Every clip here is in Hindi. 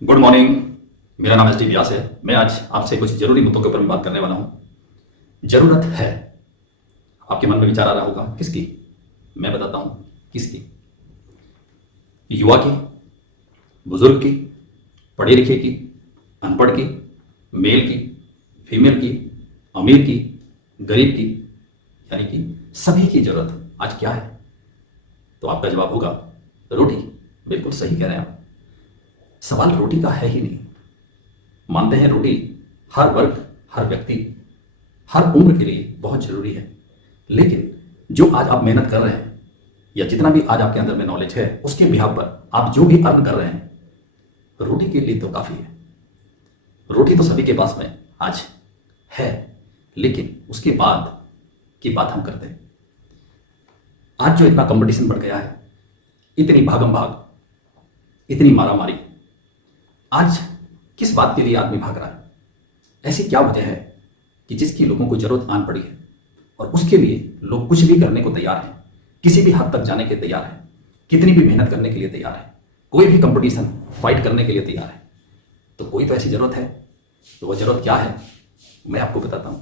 Good morning. मेरा नाम एस डी व्यास है। मैं आज आपसे कुछ जरूरी मुद्दों के ऊपर में बात करने वाला हूं। जरूरत है, आपके मन में विचार आ रहा होगा, किसकी? मैं बताता हूं किसकी। युवा की, बुजुर्ग की, पढ़े लिखे की, अनपढ़ की, मेल की, फीमेल की, अमीर की, गरीब की, यानी कि सभी की जरूरत आज क्या है? तो आपका जवाब होगा रोटी। बिल्कुल सही कह रहे हैं आप। सवाल रोटी का है ही नहीं। मानते हैं रोटी हर वर्ग, हर व्यक्ति, हर उम्र के लिए बहुत जरूरी है। लेकिन जो आज आप मेहनत कर रहे हैं या जितना भी आज आपके अंदर में नॉलेज है, उसके बिहाफ पर आप जो भी अर्न कर रहे हैं, रोटी के लिए तो काफी है। रोटी तो सभी के पास में आज है, लेकिन उसके बाद की बात हम करते हैं। आज जो इतना कंपटीशन बढ़ गया है, इतनी भागम भाग, इतनी मारामारी, आज किस बात के लिए आदमी भाग रहा है? ऐसी क्या वजह है कि जिसकी लोगों को जरूरत आन पड़ी है और उसके लिए लोग कुछ भी करने को तैयार हैं, किसी भी हद तक जाने के तैयार हैं, कितनी भी मेहनत करने के लिए तैयार है, कोई भी कंपटीशन फाइट करने के लिए तैयार है। तो कोई तो ऐसी जरूरत है। तो वह जरूरत क्या है, मैं आपको बताता हूं।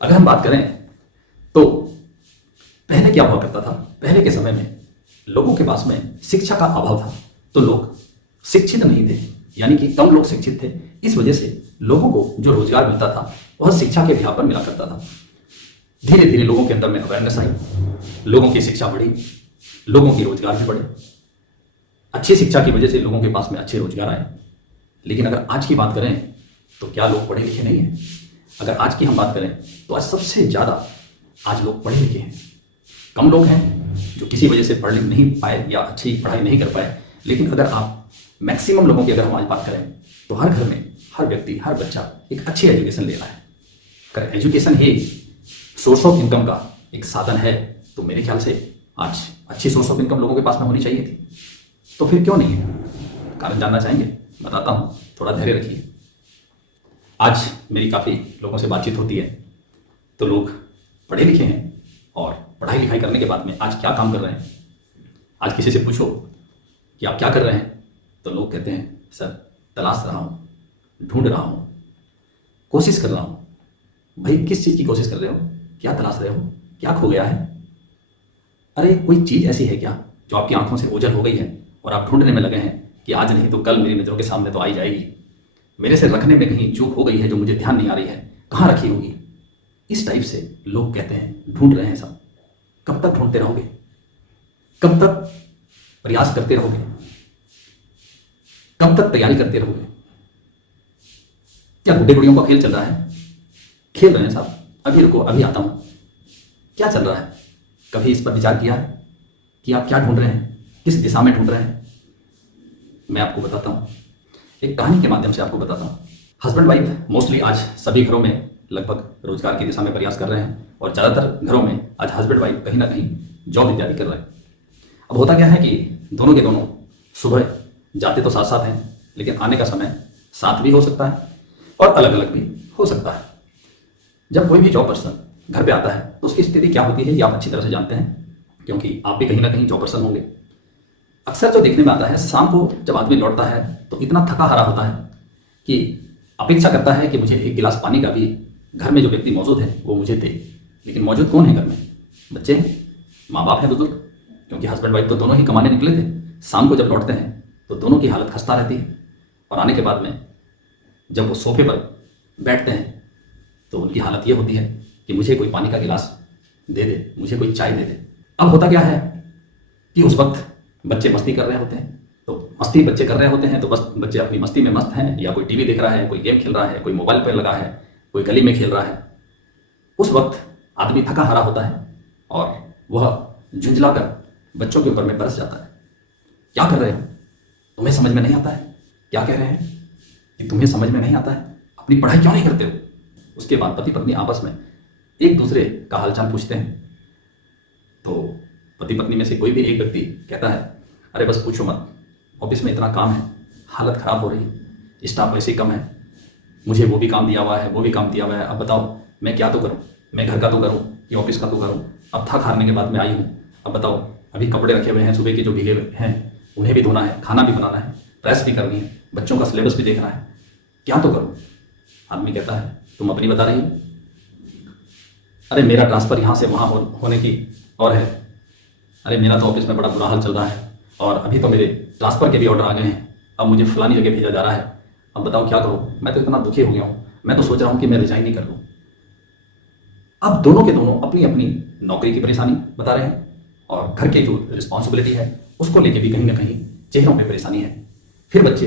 अगर हम बात करें तो पहले क्या हुआ करता था? पहले के समय में लोगों के पास में शिक्षा का अभाव था, तो लोग शिक्षित नहीं थे, यानी कि कम लोग शिक्षित थे। इस वजह से लोगों को जो रोजगार मिलता था वह शिक्षा के बिहार पर मिला करता था। धीरे धीरे लोगों के अंदर में अवेयरनेस आई, लोगों की शिक्षा बढ़ी, लोगों की रोजगार भी बढ़े। अच्छी शिक्षा की वजह से लोगों के पास में अच्छे रोजगार आए। लेकिन अगर आज की बात करें तो क्या लोग पढ़े लिखे नहीं हैं? अगर आज की हम बात करें तो आज सबसे ज़्यादा आज लोग पढ़े लिखे हैं। कम लोग हैं जो किसी वजह से पढ़ लिख नहीं पाए या अच्छी पढ़ाई नहीं कर पाए। लेकिन अगर आप मैक्सिमम लोगों की अगर हम आज बात करें तो हर घर में, हर व्यक्ति, हर बच्चा एक अच्छी एजुकेशन ले रहा है। अगर education he source of income का एक साधन है तो मेरे ख्याल से आज अच्छी सोर्स ऑफ इनकम लोगों के पास में होनी चाहिए थी। तो फिर क्यों नहीं है? कारण जानना चाहेंगे? बताता हूँ, थोड़ा धैर्य रखिए। आज मेरी काफ़ी लोगों से बातचीत होती है तो लोग पढ़े लिखे हैं और पढ़ाई लिखाई करने के बाद में आज क्या काम कर रहे हैं। आज किसी से पूछो कि आप क्या कर रहे हैं तो लोग कहते हैं सर तलाश रहा हूँ, ढूंढ रहा हूँ, कोशिश कर रहा हूँ। भाई किस चीज़ की कोशिश कर रहे हो? क्या तलाश रहे हो? क्या खो गया है? अरे कोई चीज़ ऐसी है क्या जो आपकी आंखों से ओझल हो गई है और आप ढूंढने में लगे हैं कि आज नहीं तो कल मेरी नज़रों के सामने तो आई जाएगी, मेरे से रखने में कहीं चूक हो गई है जो मुझे ध्यान नहीं आ रही है, कहाँ रखी होगी? इस टाइप से लोग कहते हैं ढूंढ रहे हैं सब। कब तक ढूंढते रहोगे? कब तक प्रयास करते रहोगे? कब तक तैयारी करते रहोगे? क्या गुड्डे गुड़ियों का खेल चल रहा है? खेल रहे हैं साहब। अभी रुको, अभी आता हूं। क्या चल रहा है? कभी इस पर विचार किया है कि आप क्या ढूंढ रहे हैं, किस दिशा में ढूंढ रहे हैं? मैं आपको बताता हूं, एक कहानी के माध्यम से आपको बताता हूं। हस्बैंड वाइफ मोस्टली आज सभी घरों में लगभग रोजगार की दिशा में प्रयास कर रहे हैं और ज़्यादातर घरों में आज हस्बैंड वाइफ कहीं ना कहीं जॉब इत्यादि कर रहे हैं। अब होता क्या है कि दोनों के दोनों सुबह जाते तो साथ साथ हैं, लेकिन आने का समय साथ भी हो सकता है और अलग अलग भी हो सकता है। जब कोई भी जॉब पर्सन घर पे आता है तो उसकी स्थिति क्या होती है ये आप अच्छी तरह से जानते हैं, क्योंकि आप भी कहीं ना कहीं जॉब पर्सन होंगे। अक्सर जो देखने में आता है, शाम को जब आदमी लौटता है तो इतना थका हारा होता है कि अपेक्षा करता है कि मुझे एक गिलास पानी का भी घर में जो व्यक्ति मौजूद है वो मुझे दे। लेकिन मौजूद कौन है घर में? बच्चे हैं, माँ बाप हैं, बुजुर्ग। क्योंकि हस्बैंड वाइफ तो दोनों ही कमाने निकले थे। शाम को जब लौटते हैं तो दोनों की हालत खस्ता रहती है और आने के बाद में जब वो सोफे पर बैठते हैं तो उनकी हालत ये होती है कि मुझे कोई पानी का गिलास दे दे, मुझे कोई चाय दे दे। अब होता क्या है कि उस वक्त बच्चे मस्ती कर रहे होते हैं, तो मस्ती बच्चे कर रहे होते हैं तो बस बच्चे अपनी मस्ती में मस्त हैं, या कोई टीवी देख रहा है, कोई गेम खेल रहा है, कोई मोबाइल पर लगा है, कोई गली में खेल रहा है। उस वक्त आदमी थका हारा होता है और वह झुंझला कर बच्चों के ऊपर में बरस जाता है। क्या कर रहे हो? तुम्हें समझ में नहीं आता है? क्या कह रहे हैं कि तुम्हें समझ में नहीं आता है? अपनी पढ़ाई क्यों नहीं करते हो? उसके बाद पति पत्नी आपस में एक दूसरे का हालचाल पूछते हैं तो पति पत्नी में से कोई भी एक व्यक्ति कहता है अरे बस पूछो मत, ऑफिस में इतना काम है, हालत ख़राब हो रही है, स्टाफ वैसे ही कम है, मुझे वो भी काम दिया हुआ है, वो भी काम दिया हुआ है, अब बताओ मैं क्या तो करूँ? मैं घर का तो करूँ या ऑफिस का तो करूँ? अब थक हारने के बाद में आई हूँ, अब बताओ अभी कपड़े रखे हुए हैं सुबह के जो भीगे हैं उन्हें भी धोना है, खाना भी बनाना है, प्रेस भी करनी है, बच्चों का सिलेबस भी देखना है, क्या तो करूं। आदमी कहता है तुम अपनी बता रही हो, अरे मेरा ट्रांसफ़र यहाँ से वहाँ होने की और है, अरे मेरा तो ऑफिस में बड़ा बुरा हाल चल रहा है और अभी तो मेरे ट्रांसफ़र के भी ऑर्डर आ गए हैं, अब मुझे फलानी जगह भेजा जा रहा है, अब बताओ क्या करूँ, मैं तो इतना दुखी हो गया हूँ, मैं तो सोच रहा हूँ कि मैं रिजाइन ही कर लूँ। अब दोनों के दोनों अपनी अपनी नौकरी की परेशानी बता रहे हैं और घर के जो रिस्पॉन्सिबिलिटी है उसको लेके भी कहीं ना कहीं चेहरों पे परेशानी है। फिर बच्चे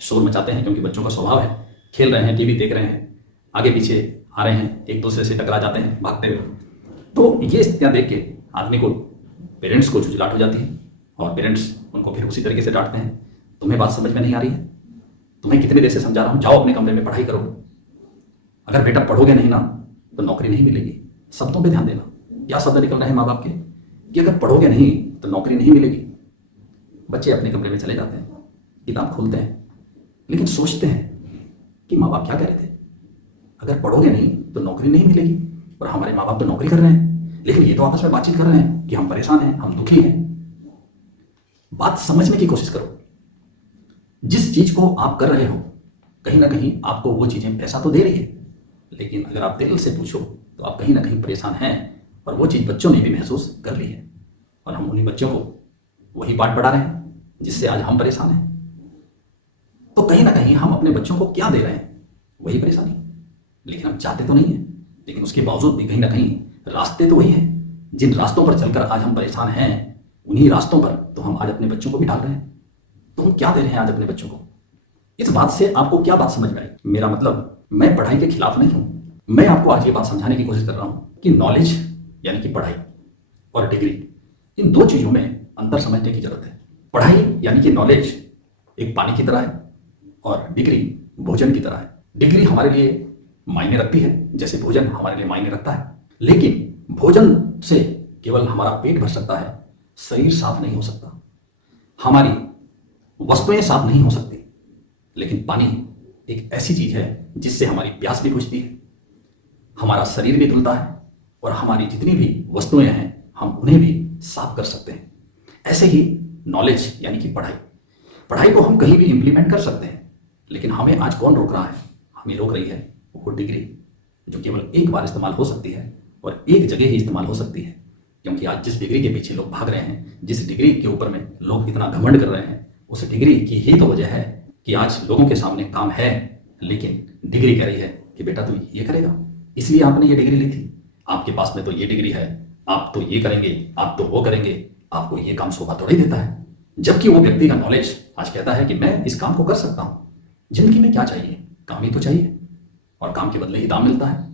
शोर मचाते हैं क्योंकि बच्चों का स्वभाव है, खेल रहे हैं, टीवी देख रहे हैं, आगे पीछे आ रहे हैं, एक दूसरे से टकरा जाते हैं भागते हुए। तो ये स्थितियाँ देख के आदमी को, पेरेंट्स को झुंझलाहट हो जाती है और पेरेंट्स उनको फिर उसी तरीके से डांटते हैं, तुम्हें बात समझ में नहीं आ रही है, तुम्हें कितनी देर से समझा रहा हूँ, जाओ अपने कमरे में पढ़ाई करो, अगर बेटा पढ़ोगे नहीं ना तो नौकरी नहीं मिलेगी। शब्दों पे ध्यान देना, क्या शब्द निकल रहे हैं माँ बाप के कि अगर पढ़ोगे नहीं तो नौकरी नहीं मिलेगी। बच्चे अपने कमरे में चले जाते हैं, किताब खोलते हैं, लेकिन सोचते हैं कि माँ बाप क्या कह रहे थे, अगर पढ़ोगे नहीं तो नौकरी नहीं मिलेगी और हमारे माँ बाप तो नौकरी कर रहे हैं, लेकिन ये तो आपस में बातचीत कर रहे हैं कि हम परेशान हैं, हम दुखी हैं। बात समझने की कोशिश करो, जिस चीज को आप कर रहे हो कहीं ना कहीं आपको वो चीजें पैसा तो दे रही है, लेकिन अगर आप दिल से पूछो तो आप कहीं ना कहीं परेशान हैं और वो चीज़ बच्चों ने भी महसूस कर ली है और हम उन्हीं बच्चों को वही बात बढ़ा रहे हैं जिससे आज हम परेशान हैं। तो कहीं ना कहीं हम अपने बच्चों को क्या दे रहे हैं, वही परेशानी, लेकिन हम चाहते तो नहीं हैं, लेकिन उसके बावजूद भी कहीं ना कहीं रास्ते तो वही हैं। जिन रास्तों पर चलकर आज हम परेशान हैं उन्हीं रास्तों पर तो हम आज अपने बच्चों को भी डाल रहे हैं। तो हम क्या दे रहे हैं आज अपने बच्चों को? इस बात से आपको क्या बात समझ में आई? मेरा मतलब मैं पढ़ाई के खिलाफ नहीं हूं, मैं आपको आज ये बात समझाने की कोशिश कर रहा हूं कि नॉलेज यानी कि पढ़ाई और डिग्री, इन दो चीजों में अंतर समझने की जरूरत है। पढ़ाई यानी कि नॉलेज एक पानी की तरह है और डिग्री भोजन की तरह है। डिग्री हमारे लिए मायने रखती है जैसे भोजन हमारे लिए मायने रखता है, लेकिन भोजन से केवल हमारा पेट भर सकता है, शरीर साफ नहीं हो सकता, हमारी वस्तुएं साफ नहीं हो सकती। लेकिन पानी एक ऐसी चीज है जिससे हमारी प्यास भी बुझती है, हमारा शरीर भी धुलता है और हमारी जितनी भी वस्तुएं हैं हम उन्हें भी साफ कर सकते हैं। ऐसे ही नॉलेज यानी कि पढ़ाई को हम कहीं भी इंप्लीमेंट कर सकते हैं, लेकिन हमें आज कौन रोक रहा है? हमें रोक रही है वो डिग्री, जो केवल एक बार इस्तेमाल हो सकती है और एक जगह ही इस्तेमाल हो सकती है। क्योंकि आज जिस डिग्री के पीछे लोग भाग रहे हैं, जिस डिग्री के ऊपर में लोग इतना घमंड कर रहे हैं, उस डिग्री की ही तो वजह है कि आज लोगों के सामने काम है, लेकिन डिग्री कह रही है कि बेटा तू ये करेगा, इसलिए आपने ये डिग्री ली थी, आपके पास में तो ये डिग्री है, आप तो ये करेंगे, आप तो वो करेंगे, आपको ये काम शोभा थोड़ी देता है। जबकि वो व्यक्ति का नॉलेज आज कहता है कि मैं इस काम को कर सकता हूं। जिंदगी में क्या चाहिए? काम ही तो चाहिए और काम के बदले ही दाम मिलता है।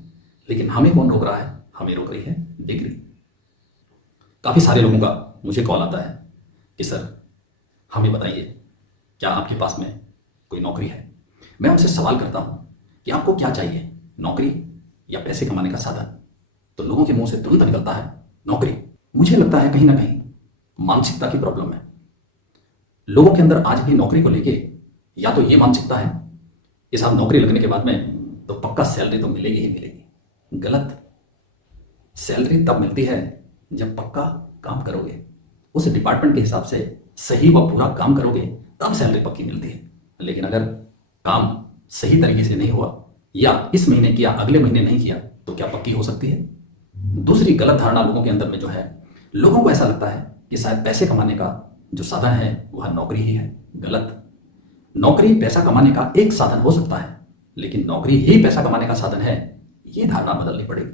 लेकिन हमें कौन रोक रहा है? हमें रोक रही है डिग्री। काफी सारे लोगों का मुझे कॉल आता है कि सर हमें बताइए, क्या आपके पास में कोई नौकरी है? मैं उनसे सवाल करता हूं कि आपको क्या चाहिए, नौकरी या पैसे कमाने का साधन? तो लोगों के मुंह से तुरंत निकलता है नौकरी। मुझे लगता है कहीं ना कहीं मानसिकता की प्रॉब्लम है। लोगों के अंदर आज भी नौकरी को लेके या तो ये मानसिकता है कि साहब नौकरी लगने के बाद में तो पक्का सैलरी तो मिलेगी ही मिलेगी। गलत। सैलरी तब मिलती है जब पक्का काम करोगे, उस डिपार्टमेंट के हिसाब से सही व पूरा काम करोगे, तब सैलरी पक्की मिलती है। लेकिन अगर काम सही तरीके से नहीं हुआ या इस महीने किया अगले महीने नहीं किया तो क्या पक्की हो सकती है? दूसरी गलत धारणा लोगों के अंदर में जो है, लोगों को ऐसा लगता है कि शायद पैसे कमाने का जो साधन है वह नौकरी ही है। गलत। नौकरी पैसा कमाने का एक साधन हो सकता है, लेकिन नौकरी ही पैसा कमाने का साधन है, ये धारणा बदलनी पड़ेगी।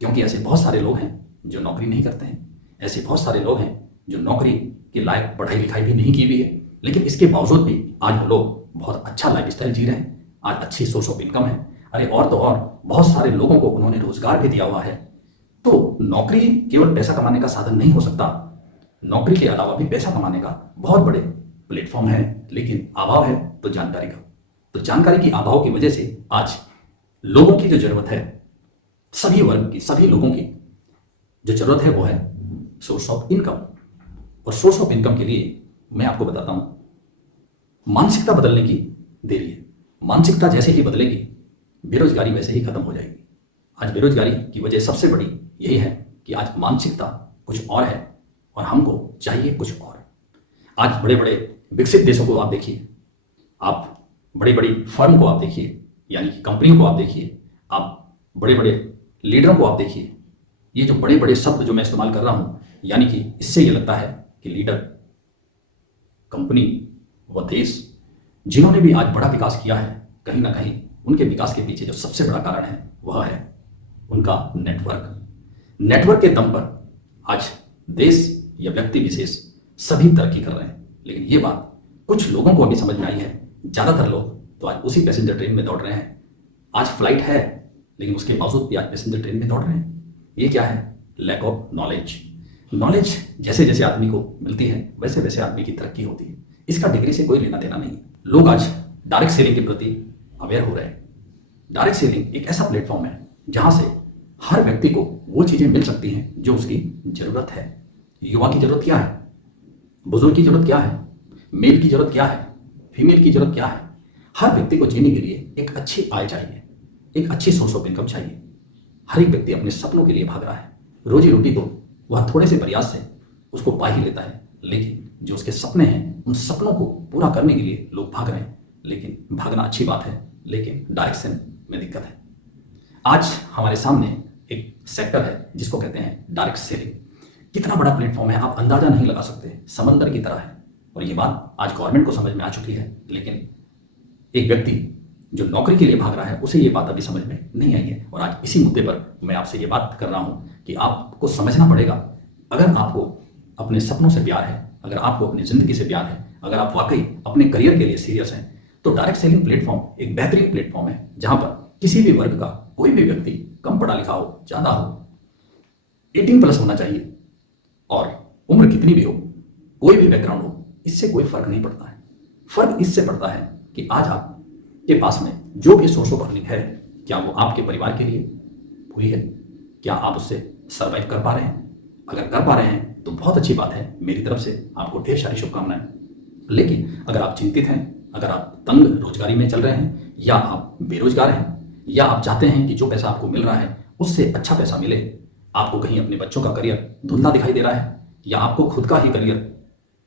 क्योंकि ऐसे बहुत सारे लोग हैं जो नौकरी नहीं करते हैं, ऐसे बहुत सारे लोग हैं जो नौकरी के लायक पढ़ाई लिखाई भी नहीं की हुई है, लेकिन इसके बावजूद भी आज वो लोग बहुत अच्छा लाइफस्टाइल जी रहे हैं, आज अच्छी सोर्स ऑफ इनकम है। अरे और तो और बहुत सारे लोगों को उन्होंने रोजगार भी दिया हुआ है। तो नौकरी केवल पैसा कमाने का साधन नहीं हो सकता, नौकरी के अलावा भी पैसा कमाने का बहुत बड़े प्लेटफॉर्म है, लेकिन अभाव है तो जानकारी का। तो जानकारी की अभाव की वजह से आज लोगों की जो जरूरत है, सभी वर्ग की, सभी लोगों की जो जरूरत है वो है सोर्स ऑफ इनकम। और सोर्स ऑफ इनकम के लिए मैं आपको बताता हूं, मानसिकता बदलने की देरी है। मानसिकता जैसे ही बदलेगी, बेरोजगारी वैसे ही खत्म हो जाएगी। आज बेरोजगारी की वजह सबसे बड़ी यही है कि आज मानसिकता कुछ और है और हमको चाहिए कुछ और। आज बड़े बड़े विकसित देशों को आप देखिए, आप बड़ी बड़ी फर्म को आप देखिए, यानी कि कंपनियों को आप देखिए, आप बड़े बड़े लीडरों को आप देखिए। ये जो बड़े बड़े शब्द जो मैं इस्तेमाल कर रहा हूँ, यानी कि इससे ये लगता है कि लीडर, कंपनी व देश जिन्होंने भी आज बड़ा विकास किया है, कहीं ना कहीं उनके विकास के पीछे जो सबसे बड़ा कारण है वह है उनका नेटवर्क। नेटवर्क के दम पर आज देश या व्यक्ति विशेष सभी तरक्की कर रहे हैं। लेकिन ये बात कुछ लोगों को अभी समझ में आई है। ज़्यादातर लोग तो आज उसी पैसेंजर ट्रेन में दौड़ रहे हैं। आज फ्लाइट है लेकिन उसके बावजूद भी आज पैसेंजर ट्रेन में दौड़ रहे हैं। ये क्या है? Lack of knowledge. नॉलेज जैसे जैसे आदमी को मिलती है वैसे वैसे आदमी की तरक्की होती है। इसका डिग्री से कोई लेना देना नहीं है। लोग आज डायरेक्ट सेलिंग के प्रति अवेयर हो रहे हैं। डायरेक्ट सेलिंग एक ऐसा प्लेटफॉर्म है जहां से हर व्यक्ति को वो चीज़ें मिल सकती हैं जो उसकी ज़रूरत है। युवा की ज़रूरत क्या है? बुजुर्ग की ज़रूरत क्या है? मेल की ज़रूरत क्या है? फीमेल की ज़रूरत क्या है? हर व्यक्ति को जीने के लिए एक अच्छी आय चाहिए, एक अच्छी सोर्स ऑफ इनकम चाहिए। हर एक व्यक्ति अपने सपनों के लिए भाग रहा है। रोजी रोटी को वह थोड़े से प्रयास से उसको पा ही लेता है, लेकिन जो उसके सपने हैं उन सपनों को पूरा करने के लिए लोग भाग रहे हैं। लेकिन भागना अच्छी बात है, लेकिन डायरेक्शन में दिक्कत है। आज हमारे सामने एक सेक्टर है जिसको कहते हैं डायरेक्ट सेलिंग। कितना बड़ा प्लेटफॉर्म है आप अंदाजा नहीं लगा सकते, समंदर की तरह है। और ये बात आज गवर्नमेंट को समझ में आ चुकी है, लेकिन एक व्यक्ति जो नौकरी के लिए भाग रहा है उसे ये बात अभी समझ में नहीं आई है। और आज इसी मुद्दे पर मैं आपसे ये बात कर रहा हूँ कि आपको समझना पड़ेगा, अगर आपको अपने सपनों से प्यार है, अगर आपको अपनी ज़िंदगी से प्यार है, अगर आप वाकई अपने करियर के लिए सीरियस हैं, तो डायरेक्ट सेलिंग प्लेटफॉर्म एक बेहतरीन प्लेटफॉर्म है जहाँ पर किसी भी वर्ग का कोई भी व्यक्ति, कम पढ़ा लिखा हो, ज़्यादा हो, 18+ होना चाहिए और उम्र कितनी भी हो, कोई भी बैकग्राउंड हो, इससे कोई फर्क नहीं पड़ता है। फर्क इससे पड़ता है कि आज आपके पास में जो भी सोर्स ऑफ अर्निंग है, क्या वो आपके परिवार के लिए हुई है? क्या आप उससे सर्वाइव कर पा रहे हैं? अगर कर पा रहे हैं तो बहुत अच्छी बात है, मेरी तरफ से आपको ढेर सारी शुभकामनाएं। लेकिन अगर आप चिंतित हैं, अगर आप तंग रोजगारी में चल रहे हैं, या आप बेरोजगार हैं, या आप चाहते हैं कि जो पैसा आपको मिल रहा है उससे अच्छा पैसा मिले, आपको कहीं अपने बच्चों का करियर धुंधला दिखाई दे रहा है, या आपको खुद का ही करियर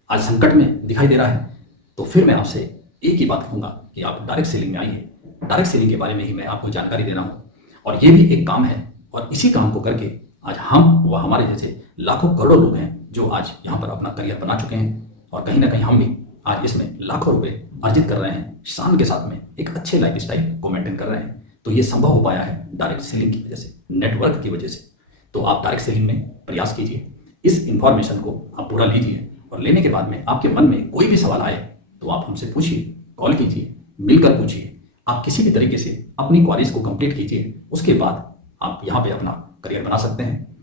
आज संकट में दिखाई दे रहा है, तो फिर मैं आपसे एक ही बात कहूँगा कि आप डायरेक्ट सेलिंग में आइए। डायरेक्ट सेलिंग के बारे में ही मैं आपको जानकारी दे रहा हूँ, और ये भी एक काम है, और इसी काम को करके आज हम व हमारे जैसे लाखों करोड़ों लोग हैं जो आज यहाँ पर अपना करियर बना चुके हैं, और कहीं ना कहीं हम भी आज इसमें लाखों रुपए अर्जित कर रहे हैं, शान के साथ में एक अच्छे लाइफ स्टाइल को मेंटेन कर रहे हैं। तो ये संभव हो पाया है डायरेक्ट सेलिंग की वजह से, नेटवर्क की वजह से। तो आप डायरेक्ट सेलिंग में प्रयास कीजिए, इस इंफॉर्मेशन को आप पूरा लीजिए, और लेने के बाद में आपके मन में कोई भी सवाल आए तो आप हमसे पूछिए, कॉल कीजिए, मिलकर पूछिए। आप किसी भी तरीके से अपनी क्वारीज को कंप्लीट कीजिए, उसके बाद आप यहाँ पे अपना करियर बना सकते हैं।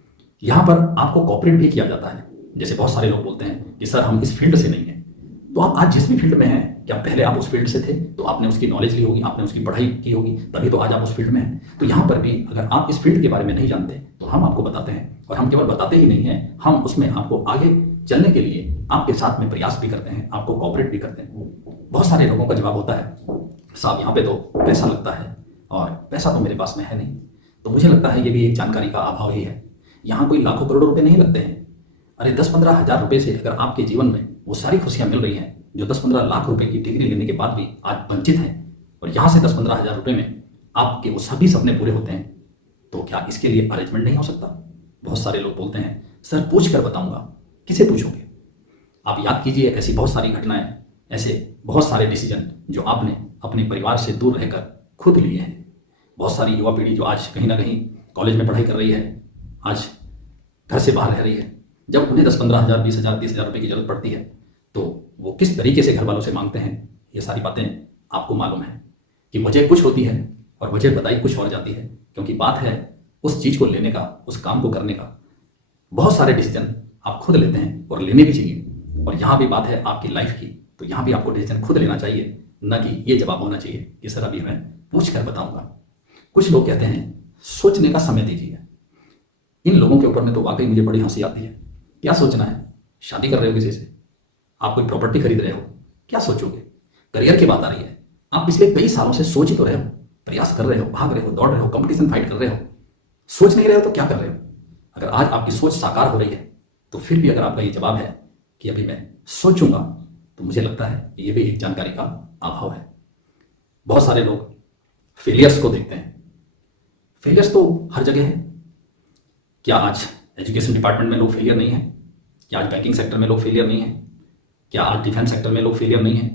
यहाँ पर आपको कॉपरेट भी किया जाता है। जैसे बहुत सारे लोग बोलते हैं कि सर हम इस फील्ड से नहीं हैं, तो आप आज जिस भी फील्ड में हैं, क्या पहले आप उस फील्ड से थे तो आपने उसकी नॉलेज ली होगी, आपने उसकी पढ़ाई की होगी, तभी तो आज आप उस फील्ड में हैं। तो यहाँ पर भी अगर आप इस फील्ड के बारे में नहीं जानते तो हम आपको बताते हैं, और हम केवल बताते ही नहीं हैं, हम उसमें आपको आगे चलने के लिए आपके साथ में प्रयास भी करते हैं, आपको कॉपरेट भी करते हैं। बहुत सारे लोगों का जवाब होता है, साहब यहाँ पे तो पैसा लगता है और पैसा तो मेरे पास में है नहीं। तो मुझे लगता है ये भी एक जानकारी का अभाव ही है। यहाँ कोई लाखों करोड़ों रुपए नहीं लगते हैं। अरे 10-15 हज़ार रुपये से अगर आपके जीवन में वो सारी खुशियाँ मिल रही हैं जो 10-15 लाख रुपए की डिग्री लेने के बाद भी आज वंचित हैं, और यहाँ से 10-15 हज़ार रुपये में आपके वो सभी सपने पूरे होते हैं, तो क्या इसके लिए अरेंजमेंट नहीं हो सकता? बहुत सारे लोग बोलते हैं सर पूछ कर बताऊँगा। किसे पूछोगे? आप याद कीजिए ऐसी बहुत सारी घटनाएं, ऐसे बहुत सारे डिसीजन जो आपने अपने परिवार से दूर रहकर खुद लिए हैं। बहुत सारी युवा पीढ़ी जो आज कहीं ना कहीं कॉलेज में पढ़ाई कर रही है, आज घर से बाहर रह रही है, जब उन्हें 10-15 हज़ार, 20 हज़ार, 30 हज़ार रुपये की जरूरत पड़ती है तो वो किस तरीके से घर वालों से मांगते हैं, ये सारी बातें आपको मालूम है कि वजह कुछ होती है और वजह बताई कुछ और जाती है। क्योंकि बात है उस चीज़ को लेने का, उस काम को करने का। बहुत सारे डिसीजन आप खुद लेते हैं और लेने भी चाहिए, और यहाँ भी बात है आपकी लाइफ की, तो यहाँ भी आपको डिसीजन खुद लेना चाहिए, न कि ये जवाब होना चाहिए कि सर अभी मैं पूछ कर बताऊँगा। कुछ लोग कहते हैं सोचने का समय दीजिए। इन लोगों के ऊपर में तो वाकई मुझे बड़ी हंसी आती है। क्या सोचना है? शादी कर रहे हो किसी से, आप कोई प्रॉपर्टी खरीद रहे हो, क्या सोचोगे? करियर की बात आ रही है, आप पिछले कई सालों से सोच ही तो रहे हो, प्रयास कर रहे हो, भाग रहे हो, दौड़ रहे हो, कंपटीशन फाइट कर रहे हो। सोच नहीं रहे हो तो क्या कर रहे हो? अगर आज आपकी सोच साकार हो रही है तो फिर भी अगर आपका ये जवाब है कि अभी मैं सोचूंगा, तो मुझे लगता है ये भी एक जानकारी का अभाव है। बहुत सारे लोग फेलियर्स को देखते हैं। फेलियर्स तो हर जगह है। क्या आज एजुकेशन डिपार्टमेंट में लोग फेलियर नहीं हैं? क्या आज बैंकिंग सेक्टर में लोग फेलियर नहीं हैं? क्या आज डिफेंस सेक्टर में लोग फेलियर नहीं हैं?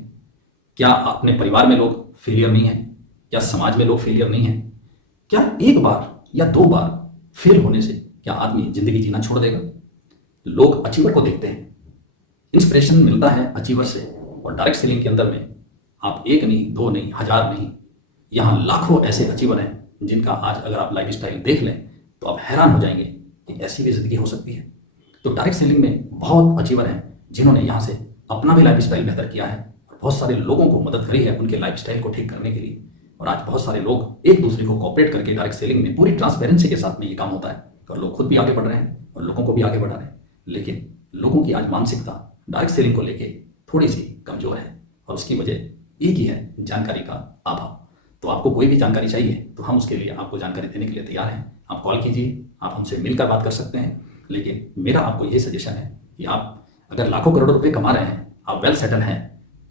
क्या अपने परिवार में लोग फेलियर नहीं हैं? क्या समाज में लोग फेलियर नहीं हैं? क्या एक बार या 2 बार फेल होने से क्या आदमी जिंदगी जीना छोड़ देगा? लोग अचीवर को देखते हैं, इंस्पिरेशन मिलता है अचीवर से। और डायरेक्ट सेलिंग के अंदर में आप 1 नहीं, 2 नहीं, 1000 नहीं, यहाँ लाखों ऐसे अचीवर हैं जिनका आज अगर आप लाइफ स्टाइल देख लें तो आप हैरान हो जाएंगे कि ऐसी भी जिंदगी हो सकती है। तो डायरेक्ट सेलिंग में बहुत अचीवर हैं जिन्होंने यहाँ से अपना भी लाइफ स्टाइल बेहतर किया है और बहुत सारे लोगों को मदद करी है उनके लाइफ स्टाइल को ठीक करने के लिए। और आज बहुत सारे लोग एक दूसरे को कोऑपरेट करके डायरेक्ट सेलिंग में पूरी ट्रांसपेरेंसी के साथ में ये काम होता है और लोग खुद भी आगे बढ़ रहे हैं और लोगों को भी आगे बढ़ा रहे हैं। लेकिन लोगों की आज मानसिकता डायरेक्ट सेलिंग को लेके थोड़ी सी कमजोर है और उसकी वजह एक ही है, जानकारी का अभाव। तो आपको कोई भी जानकारी चाहिए तो हम उसके लिए आपको जानकारी देने के लिए तैयार हैं। आप कॉल कीजिए, आप हमसे मिलकर बात कर सकते हैं। लेकिन मेरा आपको ये सजेशन है कि आप अगर लाखों करोड़ों रुपए कमा रहे हैं, आप वेल सेटल हैं,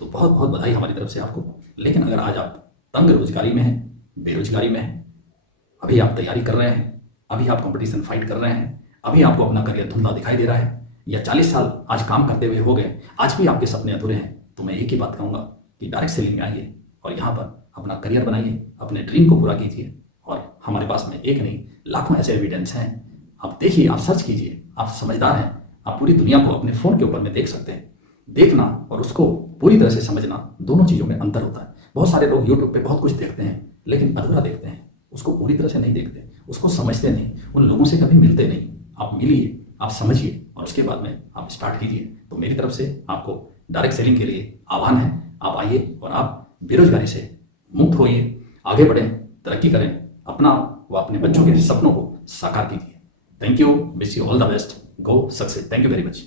तो बहुत बहुत बधाई हमारी तरफ से आपको। लेकिन अगर आज आप तंग रोजगारी में हैं, बेरोजगारी में हैं, अभी आप तैयारी कर रहे हैं, अभी आप कंपटीशन फाइट कर रहे हैं, अभी आपको अपना करियर धुंधला दिखाई दे रहा है, या 40 साल आज काम करते हुए हो गए, आज भी आपके सपने अधूरे हैं, तो मैं एक ही बात कहूँगा कि डायरेक्ट सेलिंग में आइए और यहाँ पर अपना करियर बनाइए, अपने ड्रीम को पूरा कीजिए। और हमारे पास में एक नहीं लाखों ऐसे एविडेंस हैं। आप देखिए, आप सर्च कीजिए, आप समझदार हैं, आप पूरी दुनिया को अपने फ़ोन के ऊपर में देख सकते हैं। देखना और उसको पूरी तरह से समझना, दोनों चीज़ों में अंतर होता है। बहुत सारे लोग यूट्यूब पे बहुत कुछ देखते हैं लेकिन अधूरा देखते हैं, उसको पूरी तरह से नहीं देखते, उसको समझते नहीं, उन लोगों से कभी मिलते नहीं। आप मिलिए, आप समझिए और उसके बाद में आप स्टार्ट कीजिए। तो मेरी तरफ से आपको डायरेक्ट सेलिंग के लिए आह्वान है, आप आइए और आप बेरोजगारी से मुक्त होइए, आगे बढ़ें, तरक्की करें, अपना व अपने बच्चों के सपनों को साकार कीजिए। Thank you, wish you all the best, go success. Thank you very much.